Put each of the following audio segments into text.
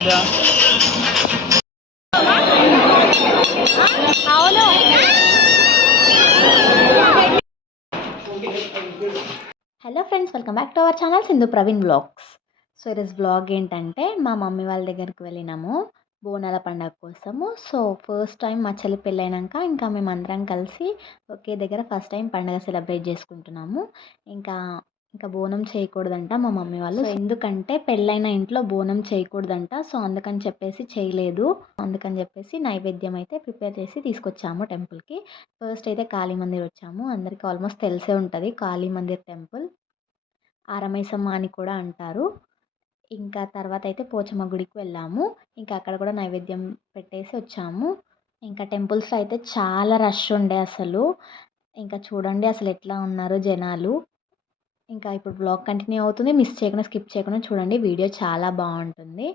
అవును. Hello friends, welcome back to our channel Sindhu Praveen vlogs. So ఈరోజు vlog ఏంటంటే మా మమ్మీ వాళ్ళ దగ్గరికి వెళ్ళినాము బోనాల పండగ కోసము. సో ఫస్ట్ టైం మా చెల్లి పెళ్ళైనాక ఇంకా మేమందరం కలిసి ఒకే దగ్గర ఫస్ట్ టైం పండగ సెలబ్రేట్ చేసుకుంటున్నాము. ఇంకా ఇంకా బోనం చేయకూడదంట మా మమ్మీ వాళ్ళు. సో ఎందుకంటే పెళ్ళైన ఇంట్లో బోనం చేయకూడదంట. సో అందుకని చెప్పేసి చేయలేదు. అందుకని చెప్పేసి నైవేద్యం అయితే ప్రిపేర్ చేసి తీసుకొచ్చాము టెంపుల్కి. ఫస్ట్ అయితే కాళీ మందిర్ వచ్చాము. అందరికీ ఆల్మోస్ట్ తెలిసే ఉంటుంది కాళీ మందిర్ టెంపుల్. ఆరమైసమ్మ అని కూడా అంటారు. ఇంకా తర్వాత అయితే పోచమ్మ గుడికి వెళ్ళాము. ఇంకా అక్కడ కూడా నైవేద్యం పెట్టేసి వచ్చాము. ఇంకా టెంపుల్స్లో అయితే చాలా రష్ ఉండే అసలు. ఇంకా చూడండి అసలు ఎట్లా ఉన్నారు జనాలు. ఇంకా ఇప్పుడు బ్లాగ్ కంటిన్యూ అవుతుంది. మిస్ చేయకుండా స్కిప్ చేయకుండా చూడండి, వీడియో చాలా బాగుంటుంది.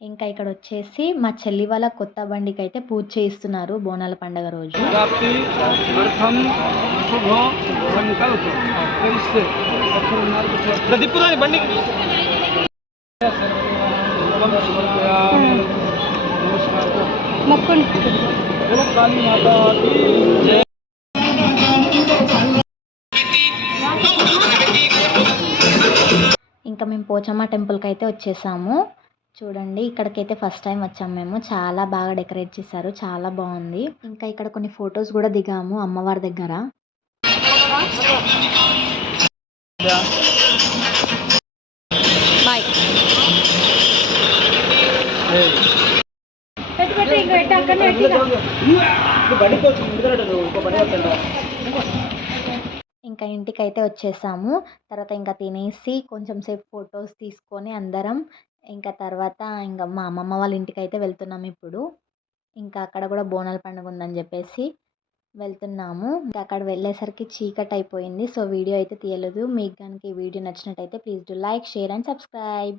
ఇంకా ఇక్కడ వచ్చేసి మా చెల్లి వాళ్ళ కొత్త బండికి అయితే పూజ చేయిస్తున్నారు బోనాల పండగ రోజు. ఇంకా మేము పోచమ్మ టెంపుల్కి అయితే వచ్చేసాము. చూడండి ఇక్కడికైతే ఫస్ట్ టైం వచ్చాము మేము. చాలా బాగా డెకరేట్ చేశారు, చాలా బాగుంది. ఇంకా ఇక్కడ కొన్ని ఫొటోస్ కూడా దిగాము అమ్మవారి దగ్గర. బాయ్. ఇంకా ఇంటికైతే వచ్చేసాము. తర్వాత ఇంకా తినేసి కొంచెం సేపు ఫొటోస్ తీసుకొని అందరం ఇంకా తర్వాత ఇంకా మా అమ్మమ్మ వాళ్ళ ఇంటికైతే వెళ్తున్నాము ఇప్పుడు. ఇంకా అక్కడ కూడా బోనాల పండుగ ఉందని చెప్పేసి వెళ్తున్నాము. ఇంకా అక్కడ వెళ్ళేసరికి చీకటి అయిపోయింది. సో వీడియో అయితే తీయలేదు. మీకు కనుక ఈ వీడియో నచ్చినట్టయితే please do like, share and subscribe.